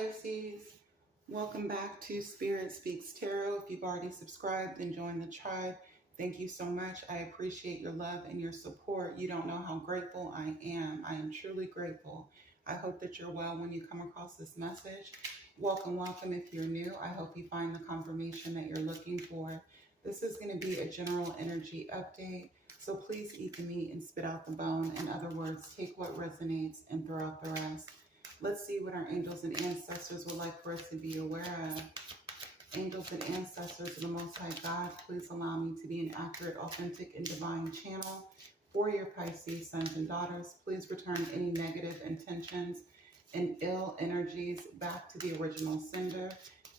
Pisces. Welcome back to Spirit Speaks Tarot. If you've already subscribed, then join the tribe. Thank you so much. I appreciate your love and your support. You don't know how grateful I am. I am truly grateful. I hope that you're well when you come across this message. Welcome, welcome if you're new. I hope you find the confirmation that you're looking for. This is going to be a general energy update. So please eat the meat and spit out the bone. In other words, take what resonates and throw out the rest. Let's see what our angels and ancestors would like for us to be aware of. Angels and ancestors of the Most High God, please allow me to be an accurate, authentic, and divine channel for your Pisces sons and daughters. Please return any negative intentions and ill energies back to the original sender.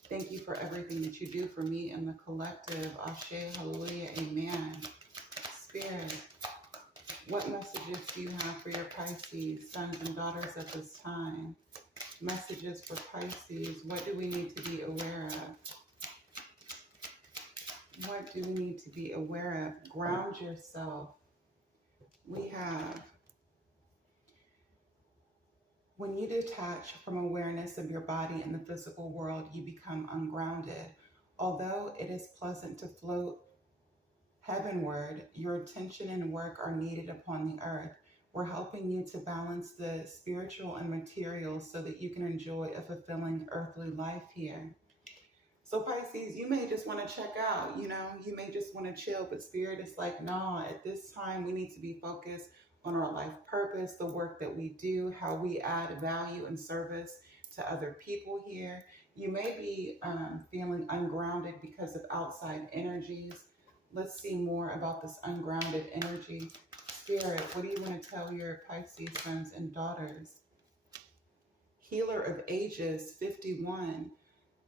Thank you for everything that you do for me and the collective. Ashe, hallelujah, amen. Spirit, what messages do you have for your Pisces sons and daughters at this time? Messages for Pisces. What do we need to be aware of? What do we need to be aware of? Ground yourself. We have, when you detach from awareness of your body in the physical world, you become ungrounded. Although it is pleasant to float heavenward, your attention and work are needed upon the earth. We're helping you to balance the spiritual and material so that you can enjoy a fulfilling earthly life here. So Pisces, you may just want to check out, you may just want to chill, but Spirit is like, no, at this time we need to be focused on our life purpose, the work that we do, how we add value and service to other people here. You may be feeling ungrounded because of outside energies. Let's see more about this ungrounded energy. Spirit, what do you want to tell your Pisces sons and daughters? Healer of ages, 51.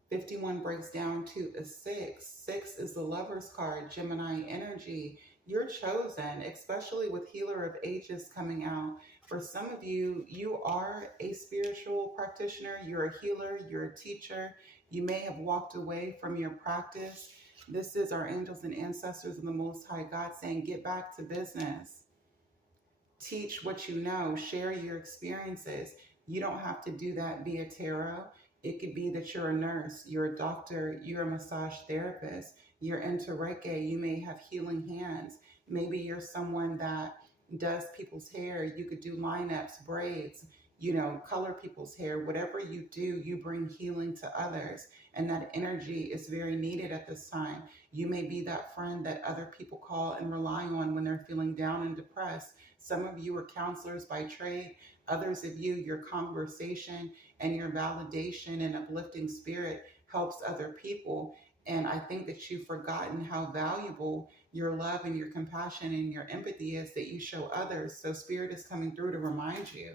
51 breaks down to a 6. 6 is the Lover's card, Gemini energy. You're chosen, especially with Healer of Ages coming out. For some of you, you are a spiritual practitioner. You're a healer. You're a teacher. You may have walked away from your practice. This is our angels and ancestors of the Most High God saying, get back to business. Teach what you know. Share your experiences. You don't have to do that via tarot. It could be that you're a nurse, you're a doctor, you're a massage therapist, you're into Reiki, you may have healing hands. Maybe you're someone that does people's hair. You could do lineups, braids, color people's hair. Whatever you do, you bring healing to others. And that energy is very needed at this time. You may be that friend that other people call and rely on when they're feeling down and depressed. Some of you are counselors by trade. Others of you, your conversation and your validation and uplifting spirit helps other people. And I think that you've forgotten how valuable your love and your compassion and your empathy is that you show others. So Spirit is coming through to remind you.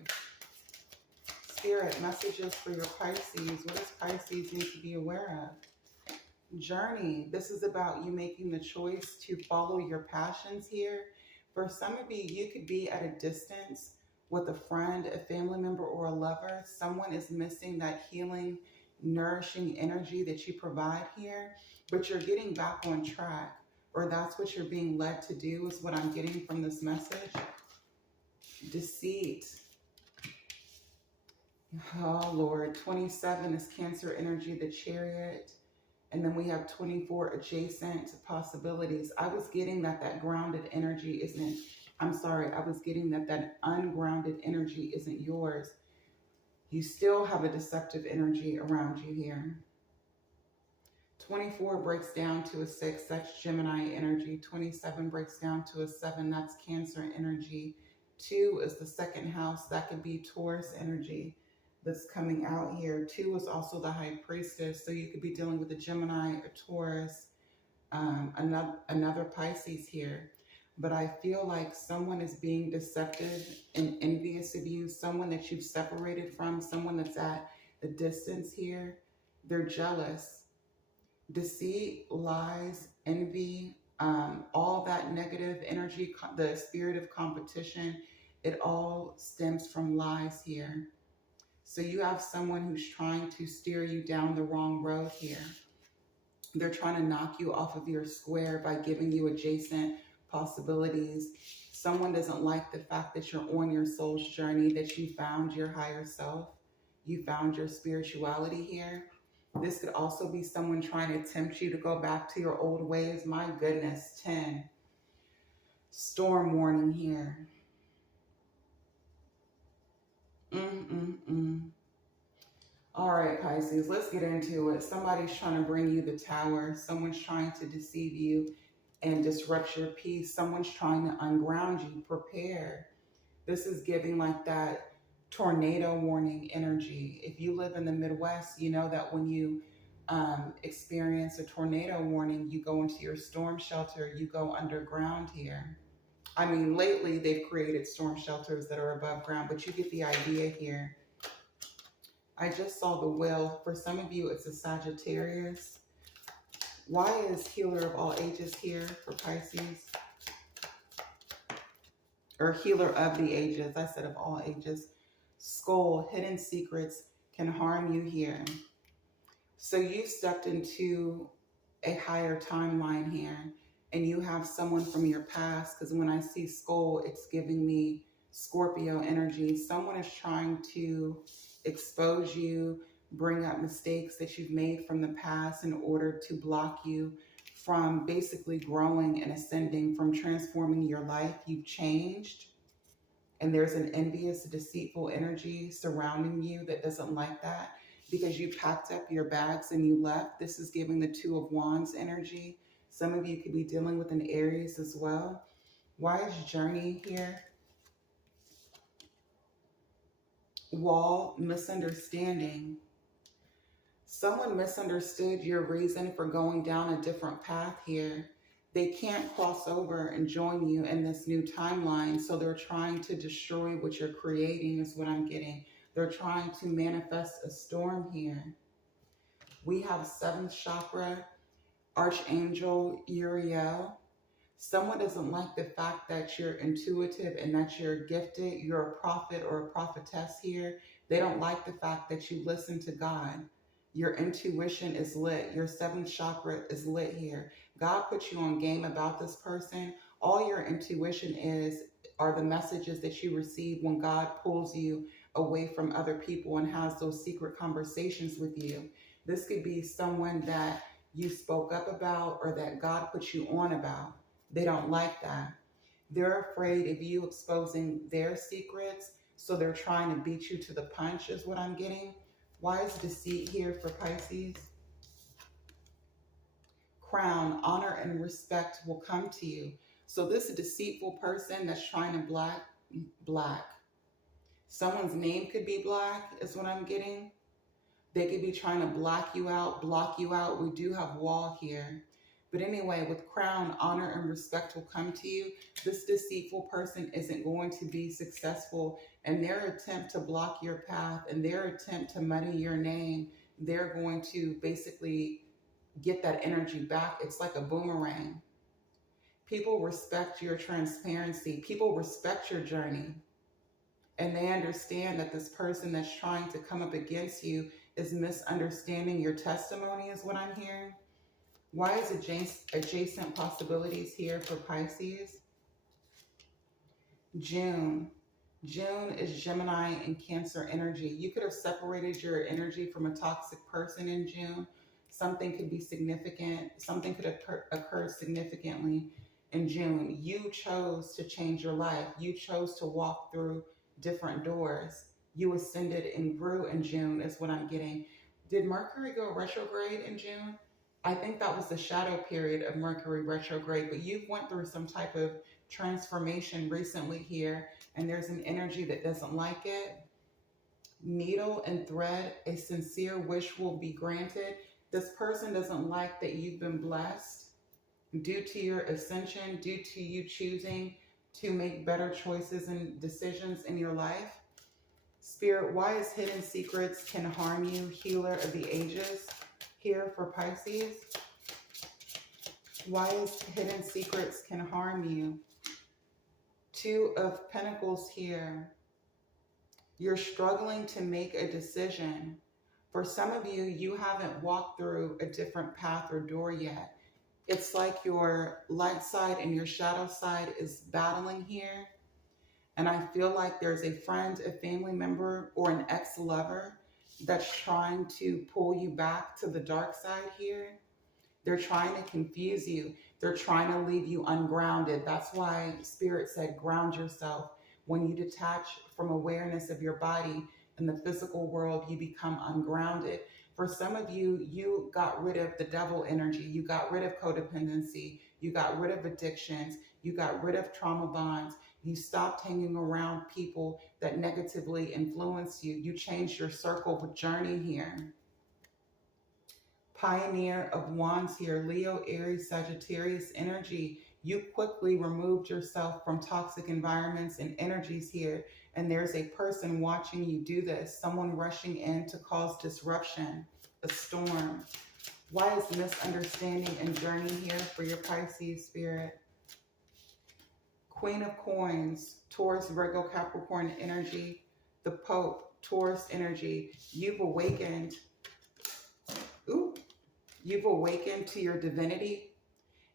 Spirit, messages for your Pisces. What does Pisces need to be aware of? Journey. This is about you making the choice to follow your passions here. For some of you, you could be at a distance with a friend, a family member, or a lover. Someone is missing that healing, nourishing energy that you provide here, but you're getting back on track, or that's what you're being led to do is what I'm getting from this message. Deceit. Oh, Lord. 27 is Cancer energy, the Chariot. And then we have 24 adjacent possibilities. I was getting that grounded energy isn't, I was getting that ungrounded energy isn't yours. You still have a deceptive energy around you here. 24 breaks down to a 6, that's Gemini energy. 27 breaks down to a 7, that's Cancer energy. 2 is the second house, that could be Taurus energy that's coming out here. 2 is also the High Priestess, so you could be dealing with a Gemini, a Taurus, another Pisces here. But I feel like someone is being deceptive and envious of you, someone that you've separated from, someone that's at a distance here. They're jealous. Deceit, lies, envy, all that negative energy, the spirit of competition, it all stems from lies here. So you have someone who's trying to steer you down the wrong road here. They're trying to knock you off of your square by giving you adjacent possibilities. Someone doesn't like the fact that you're on your soul's journey, that you found your higher self. You found your spirituality here. This could also be someone trying to tempt you to go back to your old ways. My goodness, 10. Storm warning here. Mm-mm-mm. All right, Pisces, let's get into it. Somebody's trying to bring you the tower. Someone's trying to deceive you and disrupt your peace. Someone's trying to unground you. Prepare. This is giving like that tornado warning energy. If you live in the Midwest, you know that when you experience a tornado warning, you go into your storm shelter, you go underground here. I mean, lately they've created storm shelters that are above ground, but you get the idea here. I just saw the wheel. For some of you, it's a Sagittarius. Why is healer of all ages here for Pisces? Or healer of the ages. I said of all ages. Skull, hidden secrets can harm you here. So you stepped into a higher timeline here, and you have someone from your past, because when I see skull, it's giving me Scorpio energy. Someone is trying to expose you, bring up mistakes that you've made from the past in order to block you from basically growing and ascending, from transforming your life. You've changed, and there's an envious, deceitful energy surrounding you that doesn't like that, because you packed up your bags and you left. This is giving the Two of Wands energy. Some of you could be dealing with an Aries as well. Why is journey here? Wall, misunderstanding. Someone misunderstood your reason for going down a different path here. They can't cross over and join you in this new timeline, so they're trying to destroy what you're creating is what I'm getting. They're trying to manifest a storm here. We have 7th chakra, Archangel Uriel. Someone doesn't like the fact that you're intuitive and that you're gifted. You're a prophet or a prophetess here. They don't like the fact that you listen to God. Your intuition is lit. Your 7th chakra is lit here. God put you on game about this person. All your intuition are the messages that you receive when God pulls you away from other people and has those secret conversations with you. This could be someone that you spoke up about or that God put you on about. They don't like that. They're afraid of you exposing their secrets, so they're trying to beat you to the punch is what I'm getting. Why is deceit here for Pisces? Crown, honor and respect will come to you. So this deceitful person that's trying to black. Someone's name could be black is what I'm getting. They could be trying to block you out. We do have wall here. But anyway, with crown, honor and respect will come to you. This deceitful person isn't going to be successful in their attempt to block your path and their attempt to muddy your name. They're going to basically get that energy back. It's like a boomerang. People respect your transparency. People respect your journey. And they understand that this person that's trying to come up against you is misunderstanding your testimony is what I'm hearing. Why is adjacent possibilities here for Pisces? June. June is Gemini and Cancer energy. You could have separated your energy from a toxic person in June. Something could be significant. Something could occur significantly in June. You chose to change your life. You chose to walk through different doors. You ascended and grew in June is what I'm getting. Did Mercury go retrograde in June? I think that was the shadow period of Mercury retrograde, but you've went through some type of transformation recently here, and there's an energy that doesn't like it. Needle and thread, a sincere wish will be granted. This person doesn't like that you've been blessed due to your ascension, due to you choosing to make better choices and decisions in your life. Spirit, why is hidden secrets can harm you? Healer of the ages here for Pisces. Why is hidden secrets can harm you? 2 of Pentacles here. You're struggling to make a decision. For some of you, you haven't walked through a different path or door yet. It's like your light side and your shadow side is battling here. And I feel like there's a friend, a family member, or an ex-lover that's trying to pull you back to the dark side here. They're trying to confuse you. They're trying to leave you ungrounded. That's why Spirit said, ground yourself. When you detach from awareness of your body and the physical world, you become ungrounded. For some of you, you got rid of the devil energy. You got rid of codependency. You got rid of addictions. You got rid of trauma bonds. You stopped hanging around people that negatively influence you. You changed your circle with journey here. Pioneer of Wands here, Leo, Aries, Sagittarius energy. You quickly removed yourself from toxic environments and energies here. And there's a person watching you do this, someone rushing in to cause disruption, a storm. Why is misunderstanding and journey here for your Pisces Spirit? Queen of Coins, Taurus, Virgo, Capricorn energy. The Pope, Taurus energy. You've awakened. Ooh. You've awakened to your divinity.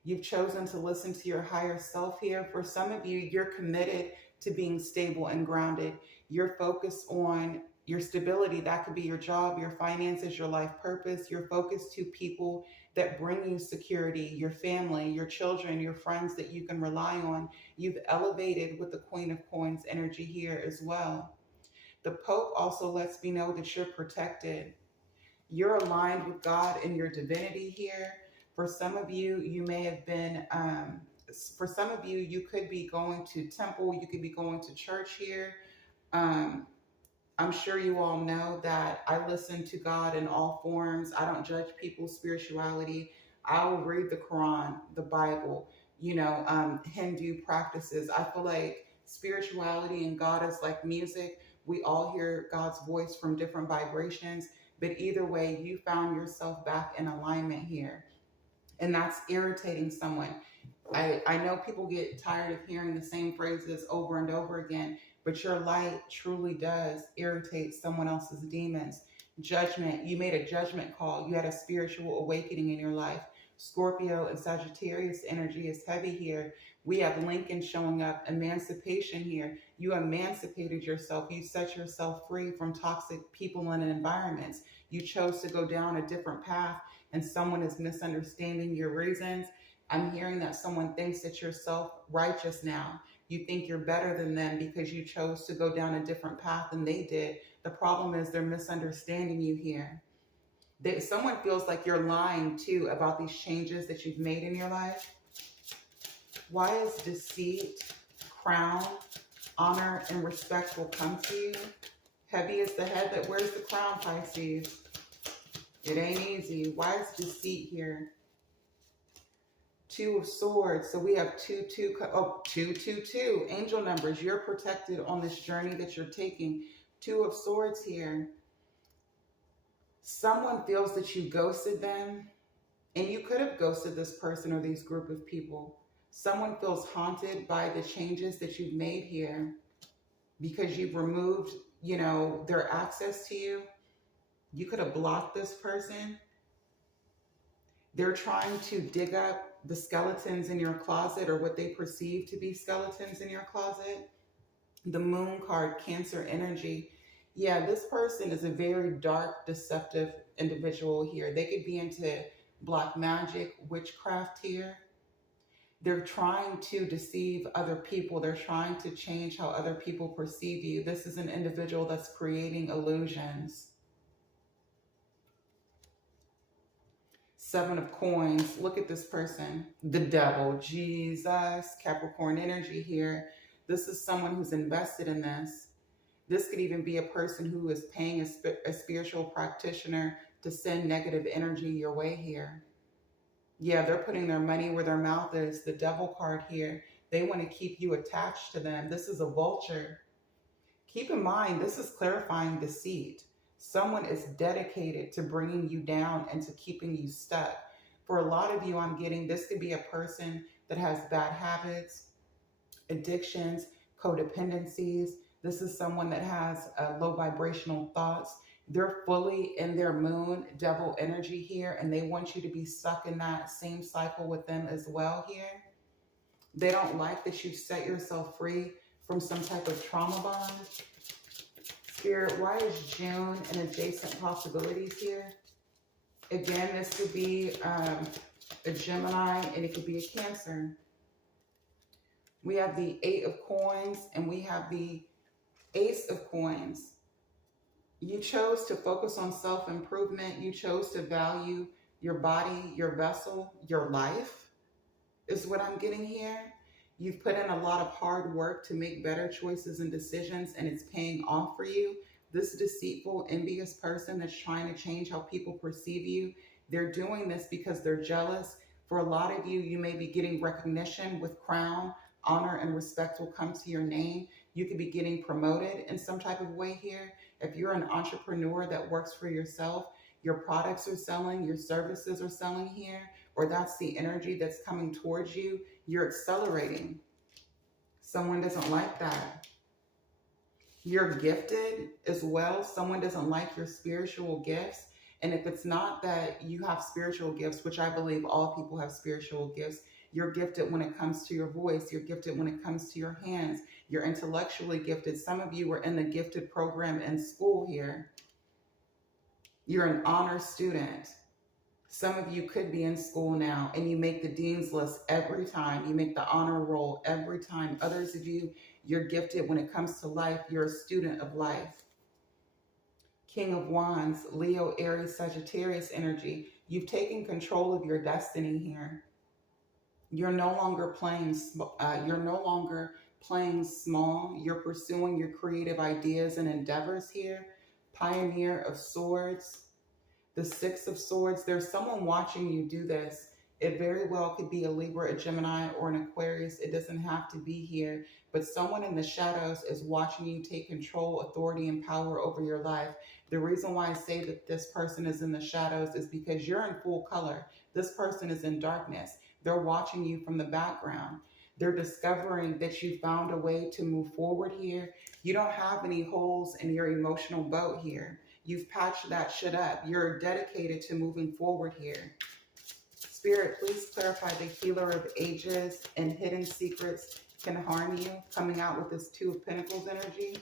You've chosen to listen to your higher self here. For some of you, you're committed to being stable and grounded. You're focused on your stability. That could be your job, your finances, your life purpose. You're focused to people that bring you security, your family, your children, your friends that you can rely on. You've elevated with the Queen of Coins energy here as well. The Pope also lets me know that you're protected. You're aligned with God and your divinity here. For some of you, you may have been, for some of you, you could be going to temple, you could be going to church here. I'm sure you all know that I listen to God in all forms. I don't judge people's spirituality. I'll read the Quran, the Bible, Hindu practices. I feel like spirituality and God is like music. We all hear God's voice from different vibrations. But either way, you found yourself back in alignment here. And that's irritating someone. I know people get tired of hearing the same phrases over and over again, but your light truly does irritate someone else's demons. Judgment, you made a judgment call. You had a spiritual awakening in your life. Scorpio and Sagittarius energy is heavy here. We have Lincoln showing up, emancipation here. You emancipated yourself. You set yourself free from toxic people and environments. You chose to go down a different path and someone is misunderstanding your reasons. I'm hearing that someone thinks that you're self-righteous now. You think you're better than them because you chose to go down a different path than they did. The problem is they're misunderstanding you here. Someone feels like you're lying too about these changes that you've made in your life. Why is deceit, crown, honor, and respect will come to you? Heavy is the head that wears the crown, Pisces. It ain't easy. Why is deceit here? Two of Swords. So we have 2, 2, 2, 2, 2. Angel numbers. You're protected on this journey that you're taking. 2 of Swords here. Someone feels that you ghosted them, and you could have ghosted this person or these group of people. Someone feels haunted by the changes that you've made here because you've removed, their access to you. You could have blocked this person. They're trying to dig up the skeletons in your closet or what they perceive to be skeletons in your closet. The Moon card, Cancer energy. Yeah, this person is a very dark, deceptive individual here. They could be into black magic, witchcraft here. They're trying to deceive other people. They're trying to change how other people perceive you. This is an individual that's creating illusions. 7 of Coins. Look at this person. The Devil. Jesus. Capricorn energy here. This is someone who's invested in this. This could even be a person who is paying a spiritual practitioner to send negative energy your way here. Yeah, they're putting their money where their mouth is. The Devil card here. They want to keep you attached to them. This is a vulture. Keep in mind, this is clarifying deceit. Someone is dedicated to bringing you down and to keeping you stuck. For a lot of you, I'm getting this could be a person that has bad habits, addictions, codependencies. This is someone that has low vibrational thoughts. They're fully in their moon, devil energy here, and they want you to be stuck in that same cycle with them as well here. They don't like that you've set yourself free from some type of trauma bond. Spirit, why is June and adjacent possibilities here? Again, this could be a Gemini, and it could be a Cancer. We have the 8 of Coins, and we have the Ace of Coins. You chose to focus on self-improvement. You chose to value your body, your vessel, your life, is what I'm getting here. You've put in a lot of hard work to make better choices and decisions, and it's paying off for you. This deceitful, envious person that's trying to change how people perceive you, they're doing this because they're jealous. For a lot of you, you may be getting recognition with crown, honor, and respect will come to your name. You could be getting promoted in some type of way here. If you're an entrepreneur that works for yourself, your products are selling, your services are selling here, or that's the energy that's coming towards you, you're accelerating. Someone doesn't like that. You're gifted as well. Someone doesn't like your spiritual gifts. And if it's not that you have spiritual gifts, which I believe all people have spiritual gifts, you're gifted when it comes to your voice. You're gifted when it comes to your hands. You're intellectually gifted. Some of you were in the gifted program in school here. You're an honor student. Some of you could be in school now and you make the dean's list every time. You make the honor roll every time. Others of you, you're gifted when it comes to life. You're a student of life. King of Wands, Leo, Aries, Sagittarius energy. You've taken control of your destiny here. You're no longer playing small. You're pursuing your creative ideas and endeavors here. Pioneer of Swords, the 6 of Swords. There's someone watching you do this. It very well could be a Libra, a Gemini, or an Aquarius. It doesn't have to be here. But someone in the shadows is watching you take control, authority, and power over your life. The reason why I say that this person is in the shadows is because you're in full color. This person is in darkness. They're watching you from the background. They're discovering that you found a way to move forward here. You don't have any holes in your emotional boat here. You've patched that shit up. You're dedicated to moving forward here. Spirit, please clarify the healer of ages and hidden secrets can harm you. Coming out with this 2 of Pentacles energy.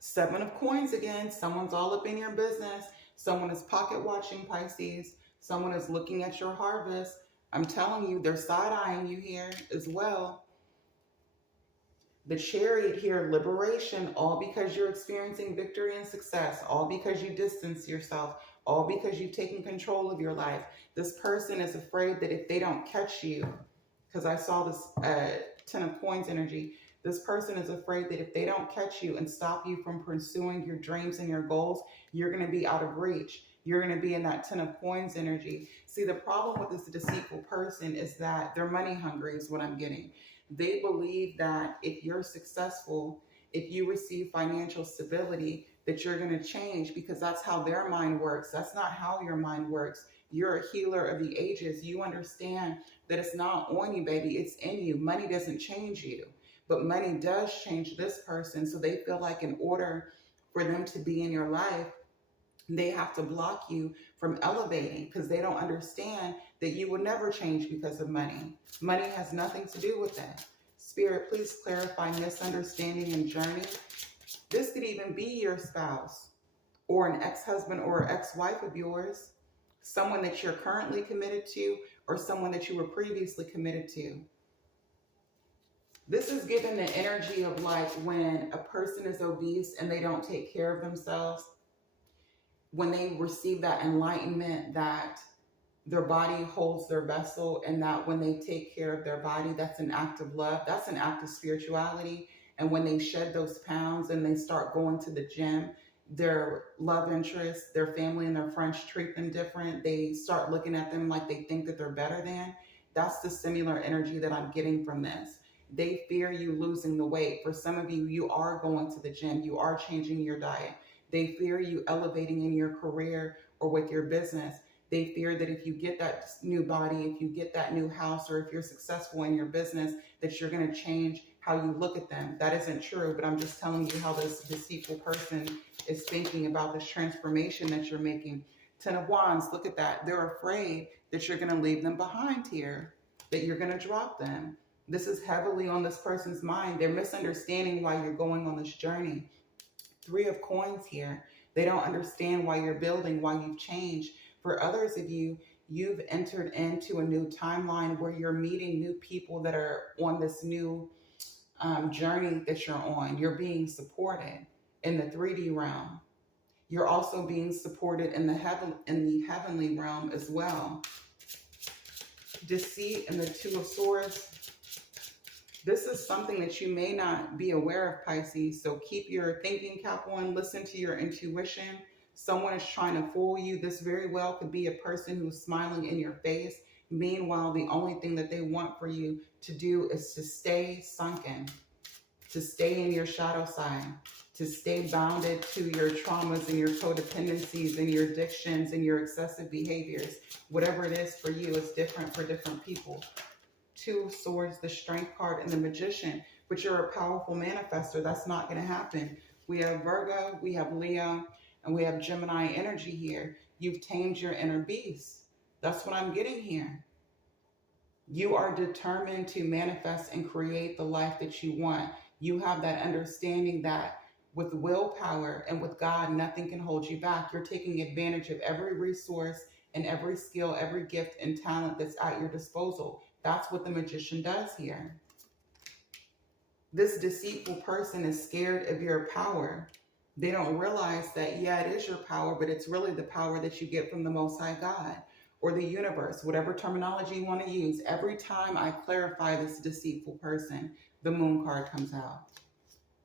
7 of Coins again. Someone's all up in your business. Someone is pocket watching, Pisces. Someone is looking at your harvest. I'm telling you, they're side-eyeing you here as well. The Chariot here, liberation, all because you're experiencing victory and success, all because you distance yourself, all because you've taken control of your life. This person is afraid that if they don't catch you, because I saw this 10 of Coins energy, this person is afraid that if they don't catch you and stop you from pursuing your dreams and your goals, you're going to be out of reach. You're going to be in that 10 of Coins energy. See, the problem with this deceitful person is that they're money hungry is what I'm getting. They believe that if you're successful, if you receive financial stability, that you're going to change because that's how their mind works. That's not how your mind works. You're a healer of the ages. You understand that it's not on you, baby. It's in you. Money doesn't change you, but money does change this person. So they feel like in order for them to be in your life, they have to block you from elevating because they don't understand that you will never change because of money. Money has nothing to do with that. Spirit, please clarify misunderstanding and journey. This could even be your spouse or an ex-husband or ex-wife of yours, someone that you're currently committed to or someone that you were previously committed to. This is given the energy of like when a person is obese and they don't take care of themselves, when they receive that enlightenment that their body holds their vessel and that when they take care of their body, that's an act of love. That's an act of spirituality. And when they shed those pounds and they start going to the gym, their love interests, their family and their friends treat them different. They start looking at them like they think that they're better than. That's the similar energy that I'm getting from this. They fear you losing the weight. For some of you, you are going to the gym. You are changing your diet. They fear you elevating in your career or with your business. They fear that if you get that new body, if you get that new house, or if you're successful in your business, that you're going to change how you look at them. That isn't true, but I'm just telling you how this deceitful person is thinking about this transformation that you're making. 10 of Wands, look at that. They're afraid that you're going to leave them behind here, that you're going to drop them. This is heavily on this person's mind. They're misunderstanding why you're going on this journey. Three of Coins here. They don't understand why you're building, why you've changed. For others of you, you've entered into a new timeline where you're meeting new people that are on this new journey that you're on. You're being supported in the 3D realm. You're also being supported in the heavenly realm as well. Deceit and the Two of Swords. This is something that you may not be aware of, Pisces. So keep your thinking cap on. Listen to your intuition. Someone is trying to fool you. This very well could be a person who's smiling in your face. Meanwhile, the only thing that they want for you to do is to stay sunken, to stay in your shadow side, to stay bounded to your traumas and your codependencies and your addictions and your excessive behaviors. Whatever it is for you is different for different people. Two of Swords, the Strength card, and the Magician. But you're a powerful manifester. That's not going to happen. We have Virgo, we have Leo, and we have Gemini energy here. You've tamed your inner beast. That's what I'm getting here. You are determined to manifest and create the life that you want. You have that understanding that with willpower and with God, nothing can hold you back. You're taking advantage of every resource and every skill, every gift and talent that's at your disposal. That's what the Magician does here. This deceitful person is scared of your power. They don't realize that, yeah, it is your power, but it's really the power that you get from the Most High God or the universe, whatever terminology you want to use. Every time I clarify this deceitful person, the Moon card comes out.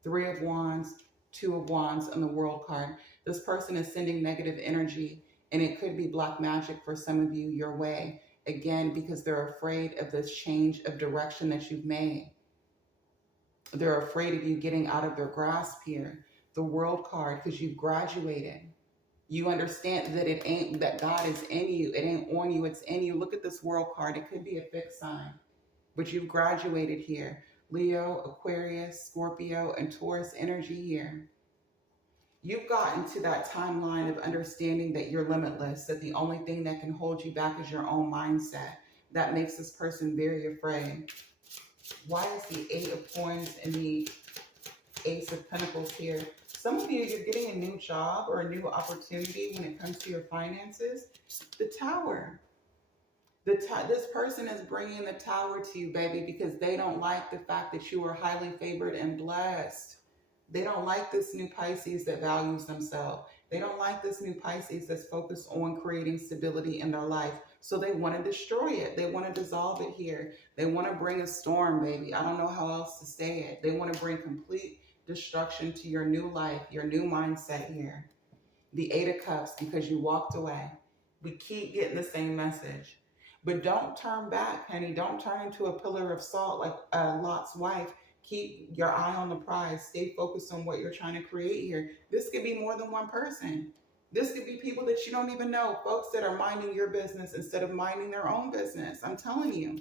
Three of Wands, Two of Wands, and the World card. This person is sending negative energy, and it could be black magic for some of you your way. Again, because they're afraid of this change of direction that you've made. They're afraid of you getting out of their grasp here. The World card, because you've graduated. You understand that it ain't that God is in you. It ain't on you, it's in you. Look at this World card. It could be a fixed sign, but you've graduated here. Leo, Aquarius, Scorpio, and Taurus energy here. You've gotten to that timeline of understanding that you're limitless, that the only thing that can hold you back is your own mindset. That makes this person very afraid. Why is the Eight of Coins and the Ace of Pentacles here? Some of you, you're getting a new job or a new opportunity when it comes to your finances. The Tower. This person is bringing the Tower to you, baby, because they don't like the fact that you are highly favored and blessed. They don't like this new Pisces that values themselves. They don't like this new Pisces that's focused on creating stability in their life. So they want to destroy it. They want to dissolve it here. They want to bring a storm, baby. I don't know how else to say it. They want to bring complete destruction to your new life, your new mindset here. The Eight of Cups, because you walked away. We keep getting the same message. But don't turn back, honey. Don't turn into a pillar of salt like Lot's wife. Keep your eye on the prize. Stay focused on what you're trying to create here. This could be more than one person. This could be people that you don't even know. Folks that are minding your business instead of minding their own business. I'm telling you.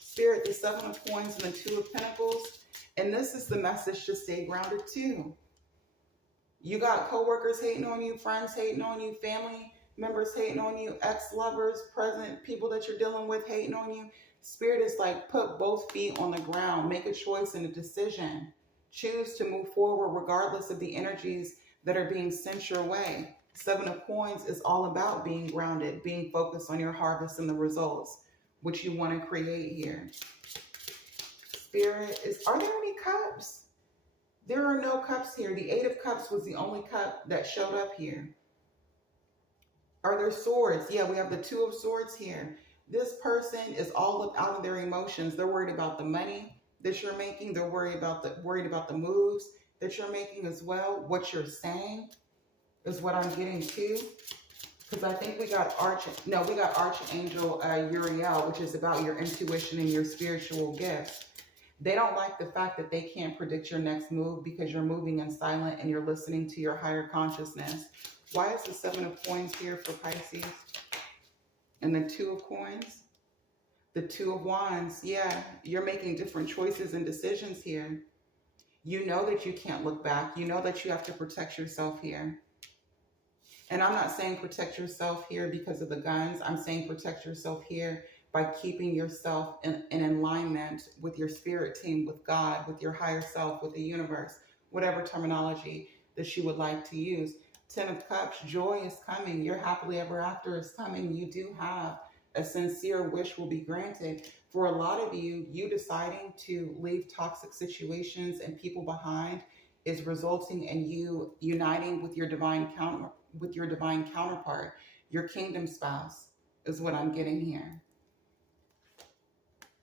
Spirit, the Seven of Coins and the Two of Pentacles. And this is the message to stay grounded too. You got coworkers hating on you, friends hating on you, family members hating on you, ex-lovers, present people that you're dealing with hating on you. Spirit is like, put both feet on the ground, make a choice and a decision. Choose to move forward regardless of the energies that are being sent your way. Seven of Coins is all about being grounded, being focused on your harvest and the results, which you want to create here. Spirit is, are there any cups? There are no cups here. The Eight of Cups was the only cup that showed up here. Are there swords? Yeah, we have the Two of Swords here. This person is all up out of their emotions. They're worried about the money that you're making. They're worried about the moves that you're making as well. What you're saying is what I'm getting to. Because I think we got Archangel Uriel, which is about your intuition and your spiritual gifts. They don't like the fact that they can't predict your next move because you're moving in silent and you're listening to your higher consciousness. Why is the Seven of Coins here for Pisces? And the Two of Coins? The Two of Wands. Yeah, you're making different choices and decisions here. You know that you can't look back. You know that you have to protect yourself here. And I'm not saying protect yourself here because of the guns. I'm saying protect yourself here by keeping yourself in alignment with your spirit team, with God, with your higher self, with the universe, whatever terminology that you would like to use. Ten of Cups, joy is coming. Your happily ever after is coming. You do have a sincere wish will be granted. For a lot of you, you deciding to leave toxic situations and people behind is resulting in you uniting with your divine counterpart, your kingdom spouse is what I'm getting here.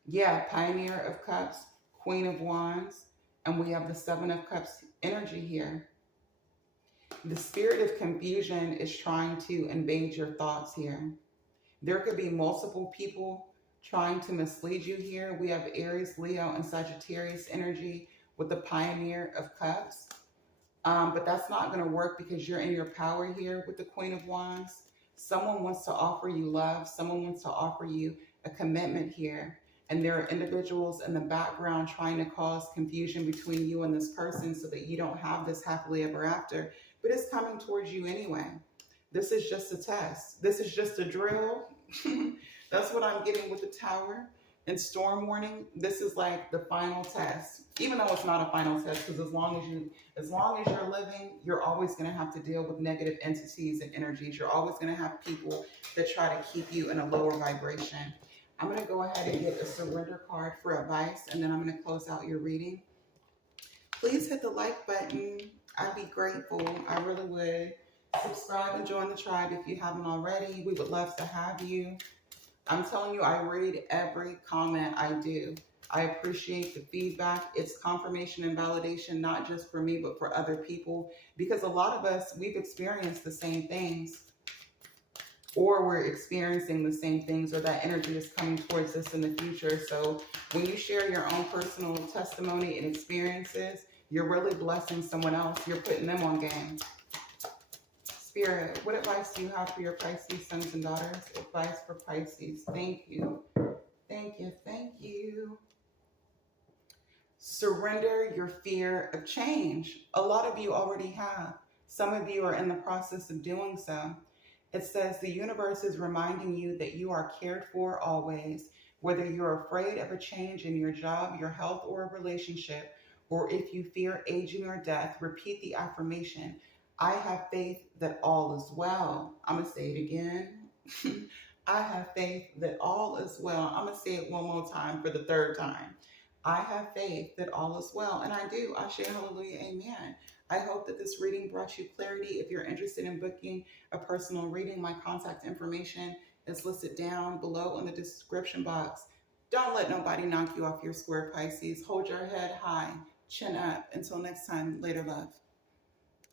Yeah, Pioneer of Cups, Queen of Wands, and we have the Seven of Cups energy here. The spirit of confusion is trying to invade your thoughts here. There could be multiple people trying to mislead you here. We have Aries, Leo, and Sagittarius energy with the Pioneer of Cups. But that's not going to work because you're in your power here with the Queen of Wands. Someone wants to offer you love. Someone wants to offer you a commitment here. And there are individuals in the background trying to cause confusion between you and this person so that you don't have this happily ever after. But it's coming towards you anyway. This is just a test. This is just a drill. That's what I'm getting with the Tower. And Storm Warning, this is like the final test. Even though it's not a final test, because as long as you're living, you're always going to have to deal with negative entities and energies. You're always going to have people that try to keep you in a lower vibration. I'm going to go ahead and get a surrender card for advice, and then I'm going to close out your reading. Please hit the like button. I'd be grateful. I really would. Subscribe and join the tribe if you haven't already. We would love to have you. I'm telling you, I read every comment I do. I appreciate the feedback. It's confirmation and validation, not just for me, but for other people. Because a lot of us, we've experienced the same things. Or we're experiencing the same things, or that energy is coming towards us in the future. So when you share your own personal testimony and experiences, you're really blessing someone else. You're putting them on game. Spirit, what advice do you have for your Pisces sons and daughters? Advice for Pisces. Thank you. Thank you. Thank you. Surrender your fear of change. A lot of you already have. Some of you are in the process of doing so. It says the universe is reminding you that you are cared for always, whether you're afraid of a change in your job, your health, or a relationship, or if you fear aging or death, repeat the affirmation. I have faith that all is well. I'm going to say it again. I have faith that all is well. I'm going to say it one more time for the third time. I have faith that all is well. And I do. I say hallelujah, amen. I hope that this reading brought you clarity. If you're interested in booking a personal reading, my contact information is listed down below in the description box. Don't let nobody knock you off your square, Pisces. Hold your head high, chin up. Until next time, later, love.